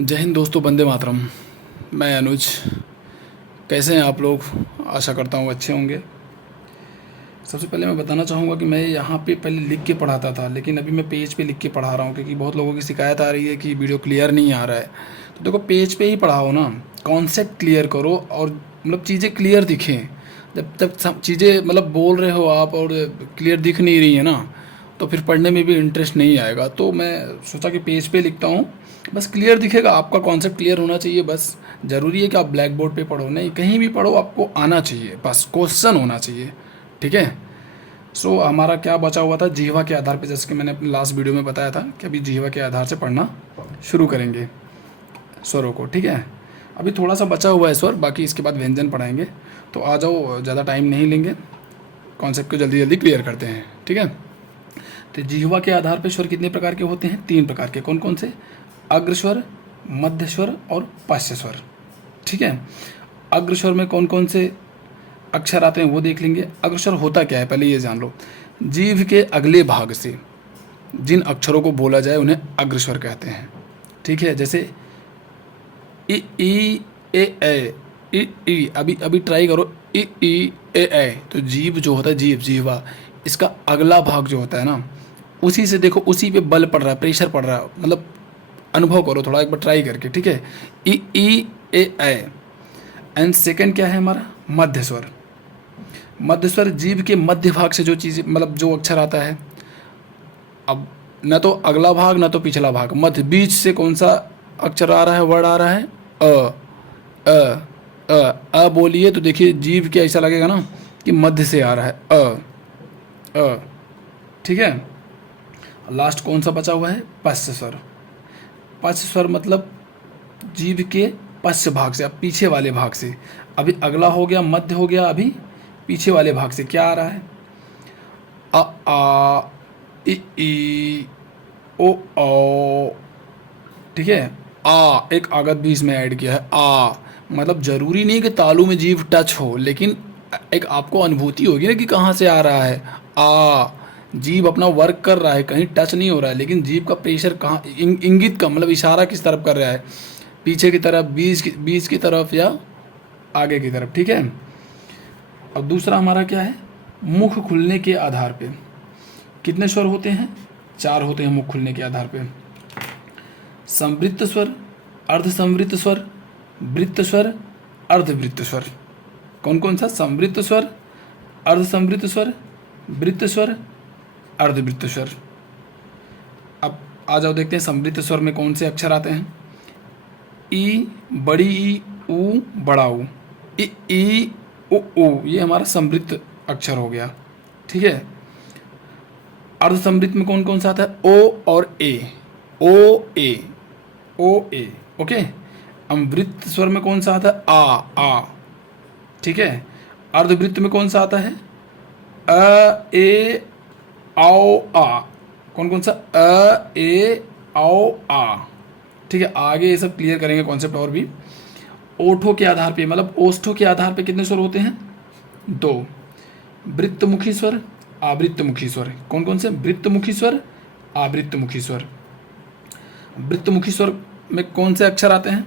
जय हिंद दोस्तों, वंदे मातरम। मैं अनुज। कैसे हैं आप लोग? आशा करता हूँ अच्छे होंगे। सबसे पहले मैं बताना चाहूँगा कि मैं यहाँ पे पहले लिख के पढ़ाता था, लेकिन अभी मैं पेज पे लिख के पढ़ा रहा हूँ क्योंकि बहुत लोगों की शिकायत आ रही है कि वीडियो क्लियर नहीं आ रहा है। तो देखो, पेज पे ही पढ़ाओ ना, कॉन्सेप्ट क्लियर करो और मतलब चीज़ें क्लियर दिखें। जब तक सब चीज़ें मतलब बोल रहे हो आप और क्लियर दिख नहीं रही है ना, तो फिर पढ़ने में भी इंटरेस्ट नहीं आएगा। तो मैं सोचा कि पेज पे लिखता हूँ, बस क्लियर दिखेगा, आपका कॉन्सेप्ट क्लियर होना चाहिए। बस ज़रूरी है कि आप ब्लैक बोर्ड पे पढ़ो नहीं, कहीं भी पढ़ो आपको आना चाहिए, बस क्वेश्चन होना चाहिए। ठीक है। हमारा क्या बचा हुआ था, जिह्वा के आधार पे, जैसे कि मैंने अपने लास्ट वीडियो में बताया था कि अभी जिह्वा के आधार से पढ़ना शुरू करेंगे स्वरों को। ठीक है। अभी थोड़ा सा बचा हुआ है स्वर, बाकी इसके बाद व्यंजन पढ़ाएंगे। तो आ जाओ, ज़्यादा टाइम नहीं लेंगे, कॉन्सेप्ट को जल्दी जल्दी क्लियर करते हैं। ठीक है। तो जिह्वा के आधार पे स्वर कितने प्रकार के होते हैं? 3 प्रकार के। कौन कौन से? अग्रस्वर, मध्य स्वर और पार्श्व स्वर। ठीक है। अग्रस्वर में कौन कौन से अक्षर आते हैं वो देख लेंगे। अग्रस्वर होता क्या है पहले ये जान लो। जीभ के अगले भाग से जिन अक्षरों को बोला जाए उन्हें अग्रस्वर कहते हैं। ठीक है। जैसे इ ई ए ए, इ ई, अभी अभी ट्राई करो, इ ई ए ए। तो जीभ जो होता है, जीवा, इसका अगला भाग जो होता है ना, उसी से देखो, उसी पे बल पड़ रहा है, प्रेशर पड़ रहा है, मतलब अनुभव करो थोड़ा एक बार ट्राई करके। ठीक है। ई ई ए ए। एंड सेकंड क्या है हमारा? मध्य स्वर। मध्य स्वर जीभ के मध्य भाग से जो चीज़, मतलब जो अक्षर आता है, अब न तो अगला भाग न तो पिछला भाग, मध्य, बीच से कौन सा अक्षर आ रहा है, वर्ड आ रहा है? अ बोलिए तो देखिए जीभ के ऐसा लगेगा ना कि मध्य से आ रहा है, अ। ठीक है। लास्ट कौन सा बचा हुआ है? पश्च स्वर। पश्च स्वर मतलब जीभ के पश्च भाग से, अब पीछे वाले भाग से। अभी अगला हो गया, मध्य हो गया, अभी पीछे वाले भाग से क्या आ रहा है? अ आ, इ ई, ओ औ। ठीक है। आ, एक आगत भी इसमें ऐड किया है, आ। मतलब जरूरी नहीं कि तालू में जीभ टच हो, लेकिन एक आपको अनुभूति होगी ना कि कहाँ से आ रहा है। आ, जीभ अपना वर्क कर रहा है, कहीं टच नहीं हो रहा है, लेकिन जीभ का प्रेशर कहाँ, इंगित का मतलब इशारा किस तरफ कर रहा है? पीछे की तरफ, बीच की तरफ या आगे की तरफ। ठीक है। अब दूसरा हमारा क्या है? मुख खुलने के आधार पे कितने स्वर होते हैं? 4 होते हैं मुख खुलने के आधार पे। संवृत्त स्वर, अर्धसंवृत्त स्वर, वृत्त स्वर, अर्धवृत्त स्वर। कौन कौन सा? संवृत्त स्वर, अर्धसंवृत्त स्वर, वृत्त स्वर, अर्धवृत्त स्वर। अब आ जाओ देखते हैं संवृत्त स्वर में कौन से अक्षर आते हैं। ई, बड़ी ई, ऊ, बड़ा ऊ, ई ओ, ये हमारा संवृत्त अक्षर हो गया। ठीक है। अर्धसंवृत्त में कौन कौन सा आता है? ओ और ए, ओ ए, ओ ए। ओके। अमृत स्वर में कौन सा आता है? आ। ठीक है। अर्धवृत्त में कौन सा आता है? अ ए आओ आ। कौन कौन सा? अ ए आओ आ। ठीक है। आगे ये सब क्लियर करेंगे कॉन्सेप्ट और भी। ओठों के आधार पे, मतलब ओष्ठों के आधार पे कितने स्वर होते हैं? 2। वृत्तमुखी स्वर, आवृत्तमुखी स्वर। कौन कौन से? वृत्तमुखी स्वर, आवृत्तमुखी स्वर। वृत्तमुखी स्वर में कौन से अक्षर आते हैं?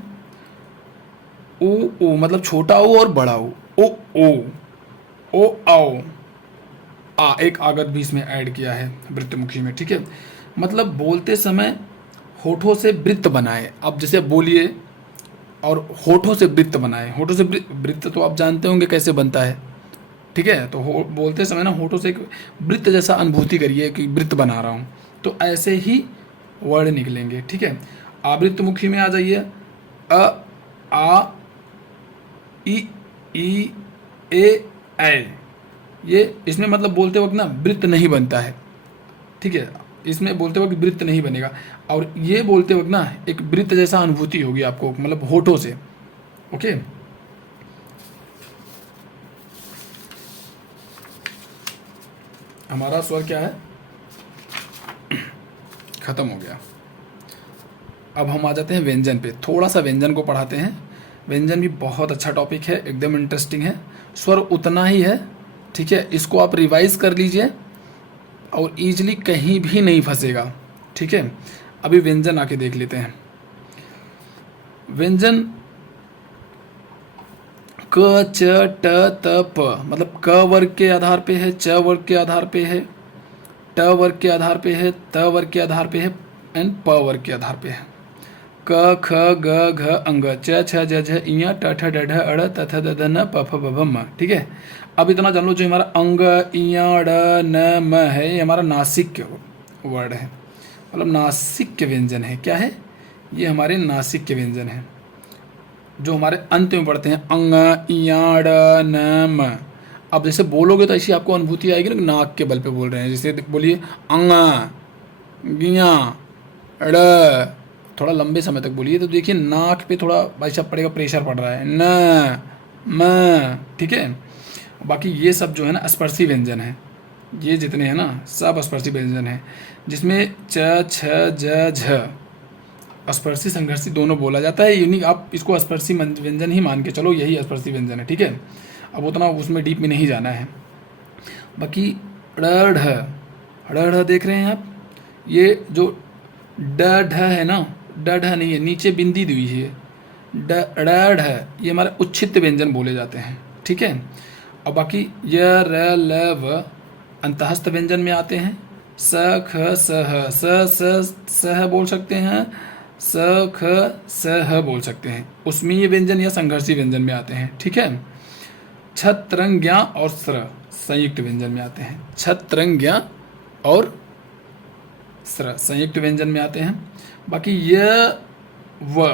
ओ मतलब छोटा ओ और बड़ा ओ आओ, आ, एक आगत भी इसमें ऐड किया है वृत्तमुखी में। ठीक है। मतलब बोलते समय होठों से वृत्त बनाए। अब जैसे बोलिए और होठों से वृत्त बनाए। होठों से वृत्त तो आप जानते होंगे कैसे बनता है। ठीक है। तो बोलते समय ना होठों से एक वृत्त जैसा अनुभूति करिए कि वृत्त बना रहा हूँ, तो ऐसे ही वर्ड निकलेंगे। ठीक है। आवृत्तमुखी में आ जाइए। अ आ, ई ए। ये इसमें मतलब बोलते वक्त ना वृत्त नहीं बनता है। ठीक है। इसमें बोलते वक्त वृत्त नहीं बनेगा, और ये बोलते वक्त ना एक वृत्त जैसा अनुभूति होगी आपको, मतलब होठों से। ओके। हमारा स्वर क्या है? खत्म हो गया। अब हम आ जाते हैं व्यंजन पे। थोड़ा सा व्यंजन को पढ़ाते हैं। व्यंजन भी बहुत अच्छा टॉपिक है, एकदम इंटरेस्टिंग है। स्वर उतना ही है। ठीक है। इसको आप रिवाइज कर लीजिए और ईजिली कहीं भी नहीं फंसेगा। ठीक है। अभी व्यंजन आके देख लेते हैं। व्यंजन क च ट त प, मतलब क वर्ग के आधार पे है, च वर्ग के आधार पे है, ट वर्ग के आधार पे है, त वर्ग के आधार पे है एंड प वर्ग के आधार पे है। क ख ग घ अंग, च छ ज झ इया ट ठ ड ढ अड़ त थ द ध न प फ ब भ म। ठीक है, अब इतना जान लो, जो हमारा अंग इया ड़ न म है, ये हमारा नासिक वर्ड है, मतलब नासिक के व्यंजन है। क्या है ये? हमारे नासिक के व्यंजन है जो हमारे अंत में पढ़ते हैं, अंग इया ड़ न म। अब जैसे बोलोगे तो ऐसी आपको अनुभूति आएगी ना, नाक के बल पे बोल रहे हैं। जैसे बोलिए अंग गिया ड़, थोड़ा लंबे समय तक बोलिए तो देखिए नाक पे थोड़ा भाई साहब पड़ेगा, प्रेशर पड़ रहा है, न म। ठीक है, बाकी ये सब जो है ना स्पर्शी व्यंजन है, ये जितने हैं ना सब स्पर्शी व्यंजन है, जिसमें च छ ज झ स्पर्शी संघर्षी दोनों बोला जाता है। यूनिक आप इसको स्पर्शी व्यंजन ही मान के चलो, यही स्पर्शी व्यंजन है। ठीक है, अब उतना उसमें डीप में नहीं जाना है। बाकी ड़ ढ देख रहे हैं आप, ये जो ड ढ है ना, ड ढ नहीं है, नीचे बिंदी दी हुई है, ड ढ, ये हमारे उच्छित व्यंजन बोले जाते हैं। ठीक है, और बाकी य र ल व अंतःस्थ व्यंजन में आते हैं। स ख स ह, स ह बोल सकते हैं, स ख स ह बोल सकते हैं, उसमें व्यंजन या संघर्षी व्यंजन में आते हैं। ठीक है, छत्रंग्या और स्र संयुक्त व्यंजन में आते हैं, छत्रंग्या और स्र संयुक्त व्यंजन में आते हैं। बाकी य व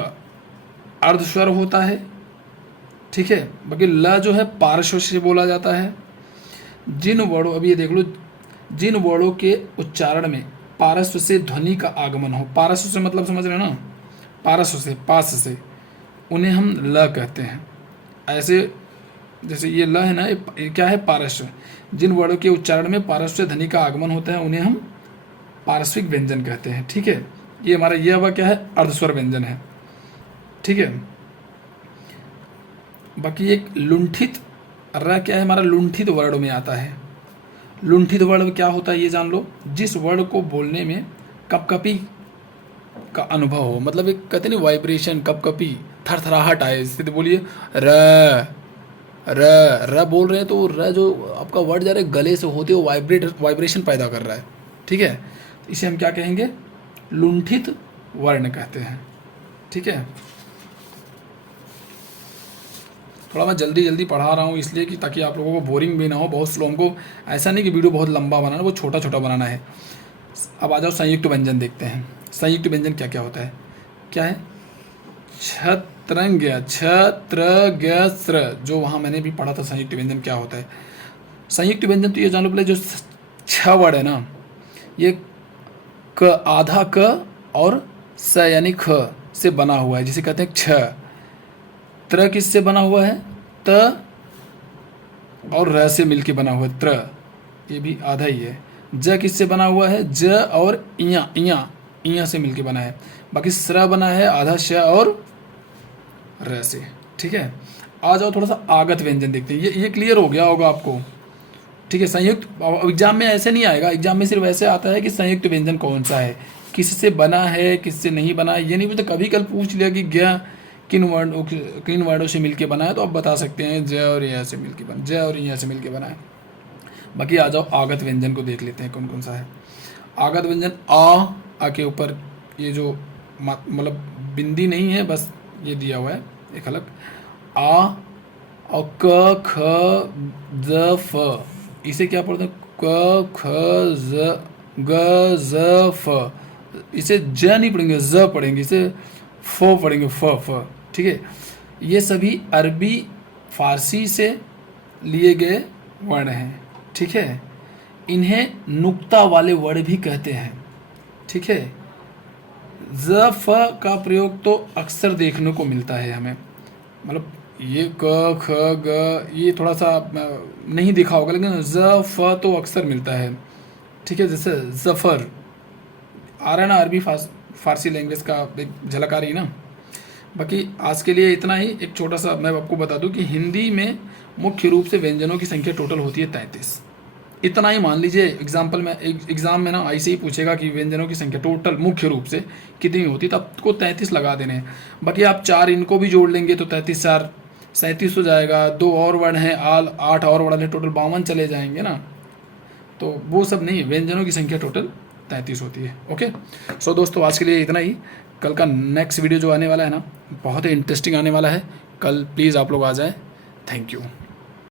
अर्धस्वर होता है। ठीक है, बाकी ल जो है पार्श्व से बोला जाता है। जिन वर्णों, अभी ये देख लो, जिन वर्णों के उच्चारण में पार्श्व से ध्वनि का आगमन हो, पार्श्व से मतलब समझ रहे हो ना, पार्श्व से, पास से, उन्हें हम ल कहते हैं। ऐसे जैसे ये ल है ना, ये क्या है? पार्श्व। जिन वर्णों के उच्चारण में पार्श्व से ध्वनि का आगमन होता है उन्हें हम पार्श्विक व्यंजन कहते हैं। ठीक है, ये हमारा यह वह क्या है? अर्धस्वर व्यंजन है। ठीक है, बाकी एक लुंठित र क्या है? हमारा लुंठित वर्ण में आता है। लुंठित वर्ण क्या होता है ये जान लो, जिस वर्ण को बोलने में कपकपी का अनुभव हो, मतलब एक कहते नहीं वाइब्रेशन, कपकपी, थरथराहट आए। जैसे बोलिए र र र बोल रहे हैं तो र जो आपका वर्ड जा रहा है गले से होते हुए वाइब्रेशन पैदा कर रहा है। ठीक है, इसे हम क्या कहेंगे? लुंठित वर्ण कहते हैं। ठीक है, थोड़ा मैं जल्दी जल्दी पढ़ा रहा हूँ इसलिए कि ताकि आप लोगों को बोरिंग भी ना हो। बहुत स्लो, हमको ऐसा नहीं कि वीडियो बहुत लंबा बनाना, वो छोटा छोटा बनाना है। अब आ जाओ संयुक्त व्यंजन देखते हैं। संयुक्त व्यंजन क्या क्या होता है? क्या है? छत्रंग्य, छत्रज्ञस्र, जो वहाँ मैंने भी पढ़ा था संयुक्त व्यंजन क्या होता है। संयुक्त व्यंजन तो ये जान लो पहले, जो छ वर्ड है ना, ये क, आधा क और स यानी ख से बना हुआ है, जिसे कहते हैं छ। त्र किससे बना हुआ है? त और र से मिलके बना हुआ है त्र, ये भी आधा ही है। ज किससे बना हुआ है? ज और इया, इया, इया से मिलके बना है। बाकी स्र बना है आधा श और र से। ठीक है, आ जाओ थोड़ा सा आगत व्यंजन देखते हैं। ये क्लियर हो गया होगा आपको। ठीक है, संयुक्त एग्जाम में ऐसे नहीं आएगा, एग्जाम में सिर्फ ऐसे आता है कि संयुक्त व्यंजन कौन सा है, किससे बना है, किससे नहीं बना है। ये नहीं पूछता, कभी कल पूछ लिया कि ज्ञ किन वर्डों से मिलके बना है, तो आप बता सकते हैं ज और य से मिलके बना, ज और य से मिलके बना है। बाकी आ जाओ आगत व्यंजन को देख लेते हैं कौन कौन सा है। आगत व्यंजन आ के ऊपर ये जो मतलब बिंदी नहीं है, बस ये दिया हुआ है एक अलग आ, और क ख ज फ, इसे क्या पढ़ते हैं? क ख ज ग ज फ, इसे ज नहीं पढ़ेंगे, ज पढ़ेंगे, इसे फ पढ़ेंगे, फ फ। ठीक है, ये सभी अरबी फारसी से लिए गए वर्ण हैं। ठीक है, इन्हें नुक्ता वाले वर्ण भी कहते हैं। ठीक है, ज फ का प्रयोग तो अक्सर देखने को मिलता है हमें, मतलब ये क ख ग ये थोड़ा सा नहीं दिखा होगा, लेकिन ज फ तो अक्सर मिलता है। ठीक है, जैसे जफ़र आ रहा है ना, अरबी फारसी लैंग्वेज का एक झलक आ रही है ना। बाकी आज के लिए इतना ही। एक छोटा सा मैं आपको बता दूं कि हिंदी में मुख्य रूप से व्यंजनों की संख्या टोटल होती है 33। इतना ही मान लीजिए। एग्जाम्पल में एग्ज़ाम में ना ऐसे ही पूछेगा कि व्यंजनों की संख्या टोटल मुख्य रूप से कितनी होती, तब आपको 33 लगा देने हैं। बाकी आप 4 इनको भी जोड़ लेंगे तो 33 4 37 हो जाएगा। 2 और वर्ड हैं, 8 और वर्ड हैं, टोटल 52 चले जाएंगे ना। तो वो सब नहीं, व्यंजनों की संख्या टोटल 33 होती है। ओके, सो दोस्तों आज के लिए इतना ही। कल का नेक्स्ट वीडियो जो आने वाला है ना, बहुत ही इंटरेस्टिंग आने वाला है। कल प्लीज़ आप लोग आ जाएँ। Thank you.